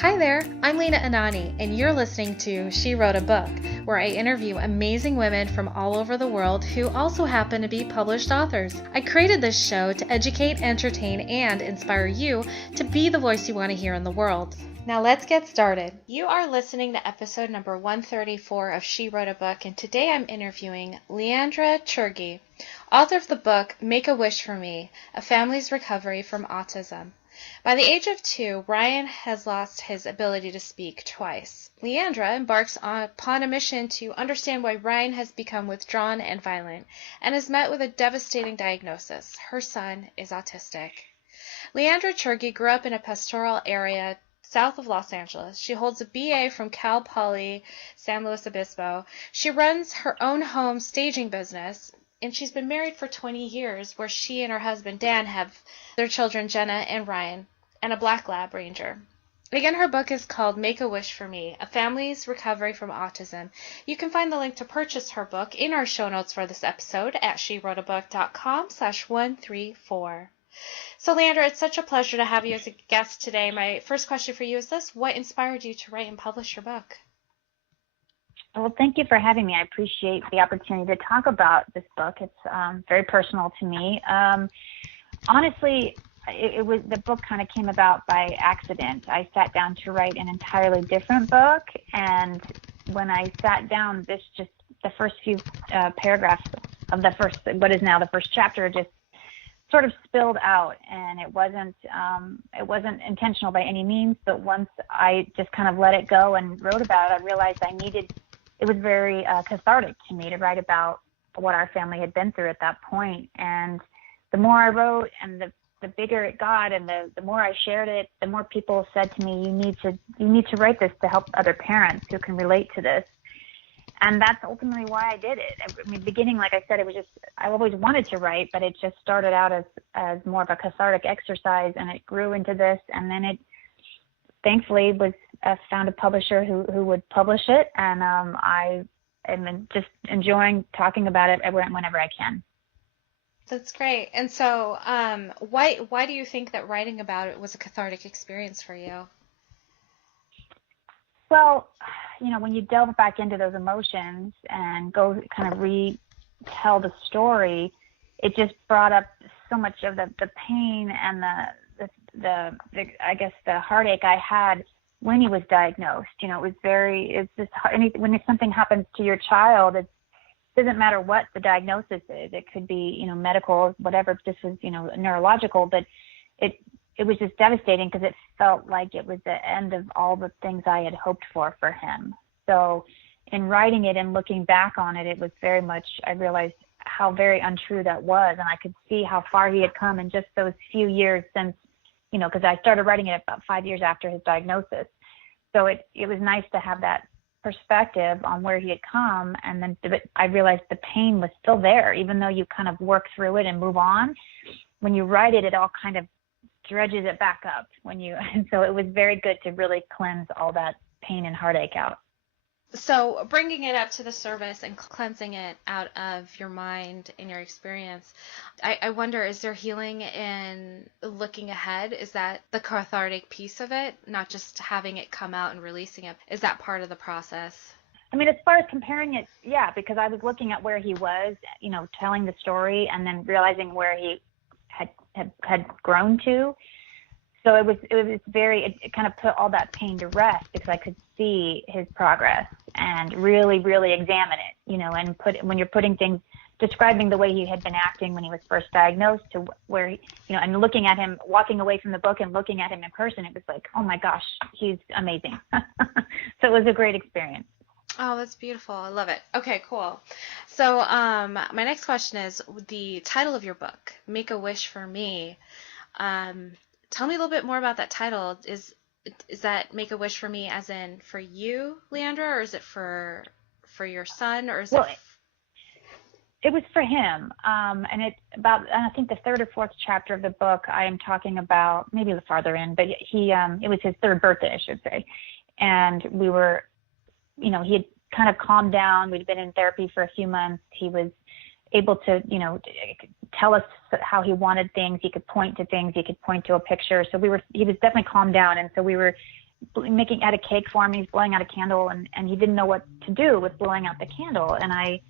Hi there, I'm Lena and Anani, and you're listening to She Wrote a Book, where I interview amazing women from all over the world who also happen to be published authors. I created this show to educate, entertain, and inspire you to be the voice you want to hear in the world. Now let's get started. You are listening to episode number 134 of She Wrote a Book, and today I'm interviewing LeeAndra Chergey, author of the book Make a Wish for Me, A Family's Recovery from Autism. By the age of 2, Ryan has lost his ability to speak twice. LeeAndra embarks upon a mission to understand why Ryan has become withdrawn and violent, and is met with a devastating diagnosis. Her son is autistic. LeeAndra Chergey grew up in a pastoral area south of Los Angeles. She holds a BA from Cal Poly San Luis Obispo. She runs her own home staging business, and she's been married for 20 years, where she and her husband Dan have their children Jenna and Ryan, and a black lab ranger. Again, her book is called Make a Wish for Me, A Family's Recovery from Autism. You can find the link to purchase her book in our show notes for this episode at SheWroteABook.com/134. So LeeAndra, it's such a pleasure to have you as a guest today. My first question for you is this: what inspired you to write and publish your book? Well, thank you for having me. I appreciate the opportunity to talk about this book. It's very personal to me. Honestly, it was the book kind of came about by accident. I sat down to write an entirely different book, and when I sat down, the first few paragraphs of what is now the first chapter just sort of spilled out, and it wasn't intentional by any means. But once I just kind of let it go and wrote about it, I realized it was very cathartic to me to write about what our family had been through at that point. And the more I wrote and the bigger it got, and the more I shared it, the more people said to me, you need to write this to help other parents who can relate to this. And that's ultimately why I did it. I mean, beginning, like I said, I always wanted to write, but it just started out as more of a cathartic exercise, and it grew into this. And then it thankfully was found a publisher who would publish it. And I am just enjoying talking about it whenever I can. That's great. And so why do you think that writing about it was a cathartic experience for you? Well, when you delve back into those emotions and go kind of retell the story, it just brought up so much of the pain and the I guess the heartache I had when he was diagnosed. It's just when something happens to your child, it doesn't matter what the diagnosis is. It could be, medical, whatever. This was, neurological, but it was just devastating because it felt like it was the end of all the things I had hoped for him. So in writing it and looking back on it, it was very much, I realized how very untrue that was. And I could see how far he had come in just those few years since, because I started writing it about 5 years after his diagnosis. So it was nice to have that perspective on where he had come. And then I realized the pain was still there, even though you kind of work through it and move on. When you write it, it all kind of dredges it back up and so it was very good to really cleanse all that pain and heartache out. So bringing it up to the surface and cleansing it out of your mind and your experience, I wonder, is there healing in looking ahead? Is that the cathartic piece of it, not just having it come out and releasing it? Is that part of the process? I mean, as far as comparing it, yeah, because I was looking at where he was, telling the story, and then realizing where he had grown to. So it kind of put all that pain to rest, because I could see his progress and really, really examine it, and when you're putting things, describing the way he had been acting when he was first diagnosed to where, and looking at him, walking away from the book and looking at him in person, it was like, oh my gosh, he's amazing. So it was a great experience. Oh, that's beautiful. I love it. Okay, cool. So my next question is the title of your book, Make a Wish for Me. Tell me a little bit more about that title. Is that Make a Wish for Me as in for you, LeeAndra, or is it for your son, or is it was for him. And it's about, I think the third or fourth chapter of the book, I am talking about, maybe the farther in, but it was his third birthday, I should say. And we were, he had kind of calmed down. We'd been in therapy for a few months. He was able to, tell us how he wanted things. He could point to things. He could point to a picture. So he was definitely calmed down. And so we were had a cake for him. He's blowing out a candle, and he didn't know what to do with blowing out the candle. And I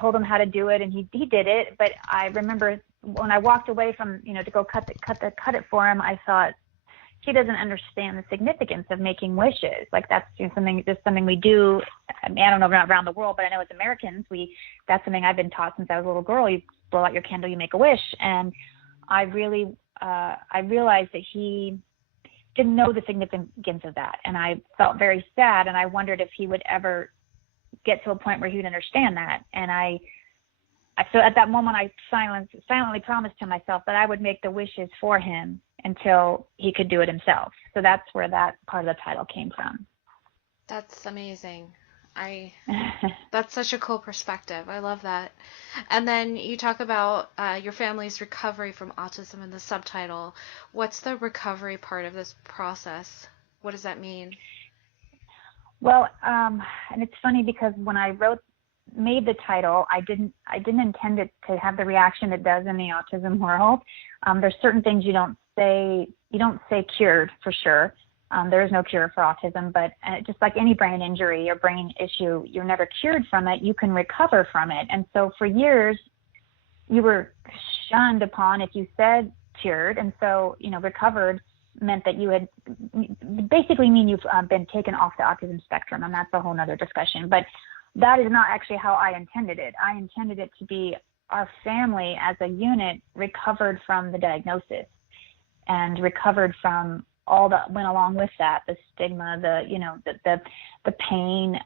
told him how to do it, and he did it. But I remember when I walked away from, to go cut it for him, I thought, he doesn't understand the significance of making wishes. Like, that's something we do. I mean, I don't know about around the world, but I know as Americans, that's something I've been taught since I was a little girl. You blow out your candle, you make a wish. And I realized that he didn't know the significance of that. And I felt very sad, and I wondered if he would ever get to a point where he would understand that. And so at that moment, I silently promised to myself that I would make the wishes for him until he could do it himself. So that's where that part of the title came from. That's amazing. That's such a cool perspective. I love that. And then you talk about your family's recovery from autism in the subtitle. What's the recovery part of this process? What does that mean? Well, and it's funny because when I made the title, I didn't intend it to have the reaction it does in the autism world. There's certain things you don't say cured for sure. There is no cure for autism, but just like any brain injury or brain issue, you're never cured from it. You can recover from it. And so for years, you were shunned upon if you said cured. And so, recovered meant that you had basically you've been taken off the autism spectrum. And that's a whole nother discussion. But that is not actually how I intended it. I intended it to be our family as a unit recovered from the diagnosis and recovered from all that went along with that, the stigma, the pain,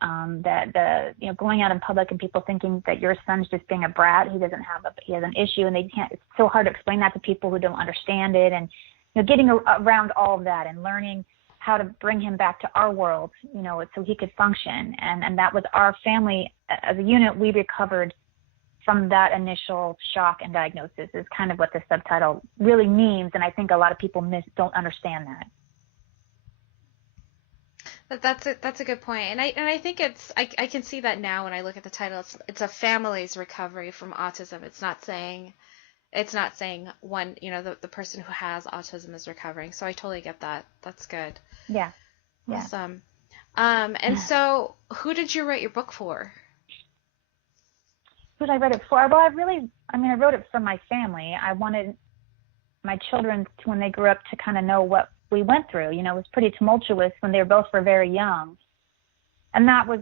going out in public and people thinking that your son's just being a brat. He has an issue, and it's so hard to explain that to people who don't understand it. And, getting around all of that and learning how to bring him back to our world, so he could function. And that was our family as a unit. We recovered from that initial shock and diagnosis is kind of what the subtitle really means. And I think a lot of people don't understand that. That's a good point. And I think I can see that now when I look at the title. It's a family's recovery from autism. It's not saying one, the person who has autism is recovering. So I totally get that. That's good. Yeah. Awesome. And so who did you write your book for? Who did I write it for? Well, I wrote it for my family. I wanted my children to, when they grew up, to kind of know what we went through. It was pretty tumultuous when they were very young. And that was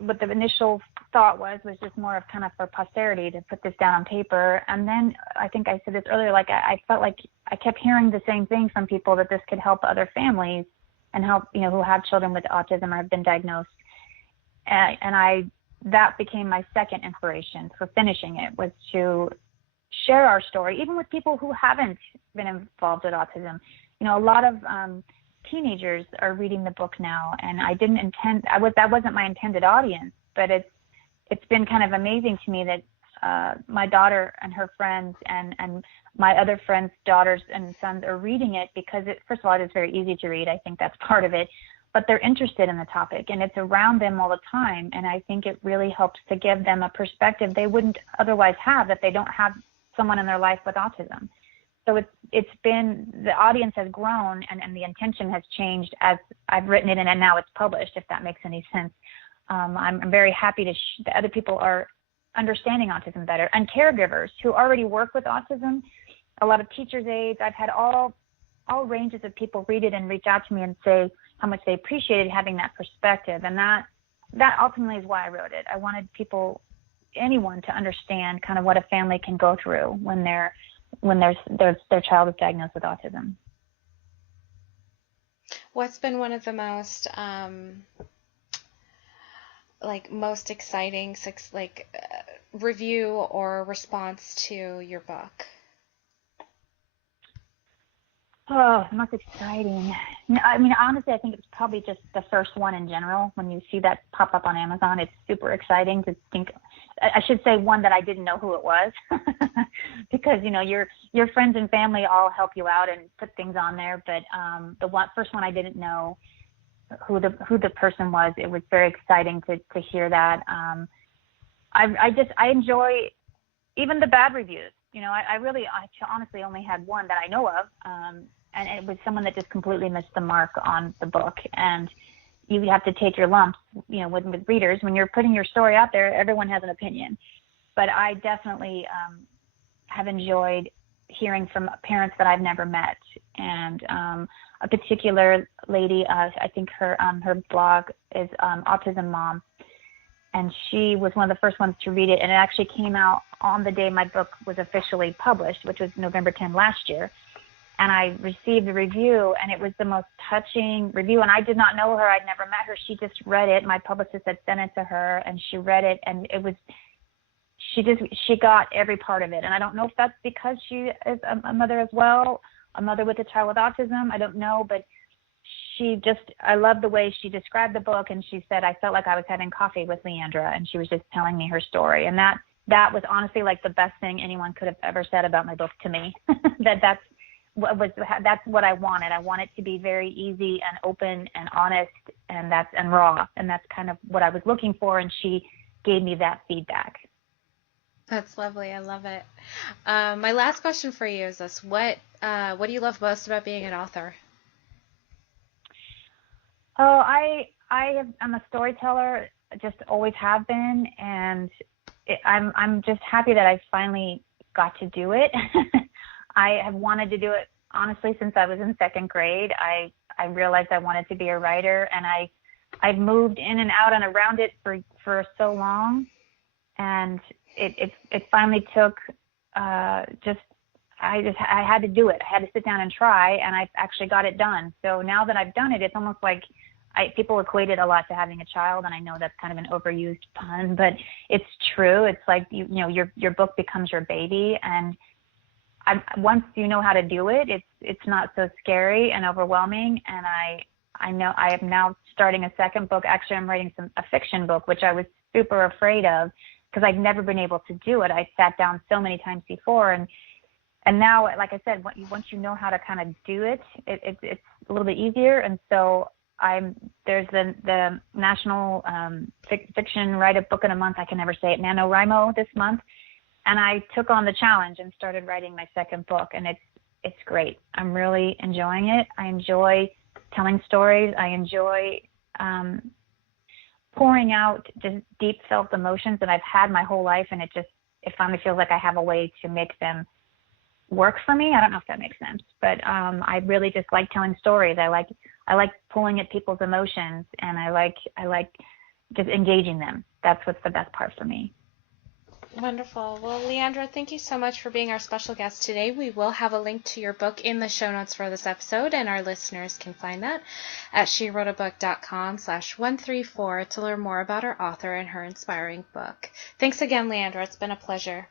what the initial thought was just more of kind of for posterity to put this down on paper. And then I think I said this earlier, like I felt like I kept hearing the same thing from people, that this could help other families and help, who have children with autism or have been diagnosed. And that became my second inspiration for finishing it, was to share our story, even with people who haven't been involved with autism. A lot of teenagers are reading the book now, and that wasn't my intended audience, but it's been kind of amazing to me that my daughter and her friends and my other friends' daughters and sons are reading it, because first of all, it is very easy to read. I think that's part of it, but they're interested in the topic, and it's around them all the time. And I think it really helps to give them a perspective they wouldn't otherwise have if they don't have someone in their life with autism. So it's been, the audience has grown, and the intention has changed as I've written it and now it's published, if that makes any sense. I'm very happy that other people are understanding autism better, and caregivers who already work with autism, a lot of teachers' aides. I've had all ranges of people read it and reach out to me and say how much they appreciated having that perspective. And that ultimately is why I wrote it. I wanted anyone to understand kind of what a family can go through when their child is diagnosed with autism. What's been one of the most most exciting review or response to your book? Oh, the most exciting. Honestly, I think it's probably just the first one in general. When you see that pop up on Amazon, it's super exciting to think. I should say one that I didn't know who it was, because your friends and family all help you out and put things on there. But the first one I didn't know who the person was. It was very exciting to hear that. I enjoy even the bad reviews. I honestly only had one that I know of. and it was someone that just completely missed the mark on the book. And you have to take your lumps, with readers. When you're putting your story out there, everyone has an opinion. But I definitely have enjoyed hearing from parents that I've never met. And a particular lady, I think her blog is Autism Mom. And she was one of the first ones to read it. And it actually came out on the day my book was officially published, which was November 10 last year. And I received the review, and it was the most touching review. And I did not know her. I'd never met her. She just read it. My publicist had sent it to her, and she read it. And it was, she got every part of it. And I don't know if that's because she is a mother as well, a mother with a child with autism. I don't know, but I love the way she described the book. And she said, I felt like I was having coffee with LeeAndra, and she was just telling me her story. And that was honestly like the best thing anyone could have ever said about my book to me. That's what I wanted. I want it to be very easy and open and honest and raw. And that's kind of what I was looking for. And she gave me that feedback. That's lovely. I love it. My last question for you is this: what do you love most about being an author? Oh, I'm a storyteller, just always have been, and I'm just happy that I finally got to do it. I have wanted to do it, honestly, since I was in second grade. I realized I wanted to be a writer, and I've moved in and out and around it for so long, and it finally took I had to do it. I had to sit down and try, and I actually got it done. So now that I've done it, it's almost like people equate it a lot to having a child, and I know that's kind of an overused pun, but it's true. It's like your book becomes your baby, and once you know how to do it, it's not so scary and overwhelming. And I know I am now starting a second book. Actually, I'm writing a fiction book, which I was super afraid of because I've never been able to do it. I sat down so many times before, and now, like I said, once you know how to kind of do it, it's a little bit easier. And so there's the National Fiction Write a Book in a Month. I can never say it, NaNoWriMo, this month. And I took on the challenge and started writing my second book, and it's great. I'm really enjoying it. I enjoy telling stories. I enjoy pouring out just deep felt emotions that I've had my whole life, and it finally feels like I have a way to make them work for me. I don't know if that makes sense, but I really just like telling stories. I like pulling at people's emotions, and I like just engaging them. That's what's the best part for me. Wonderful. Well, LeeAndra, thank you so much for being our special guest today. We will have a link to your book in the show notes for this episode, and our listeners can find that at SheWroteABook.com/134 to learn more about our author and her inspiring book. Thanks again, LeeAndra. It's been a pleasure.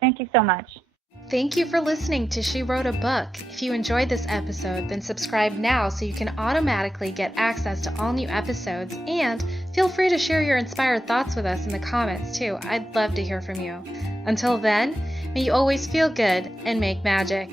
Thank you so much. Thank you for listening to She Wrote a Book. If you enjoyed this episode, then subscribe now so you can automatically get access to all new episodes, and feel free to share your inspired thoughts with us in the comments too. I'd love to hear from you. Until then, may you always feel good and make magic.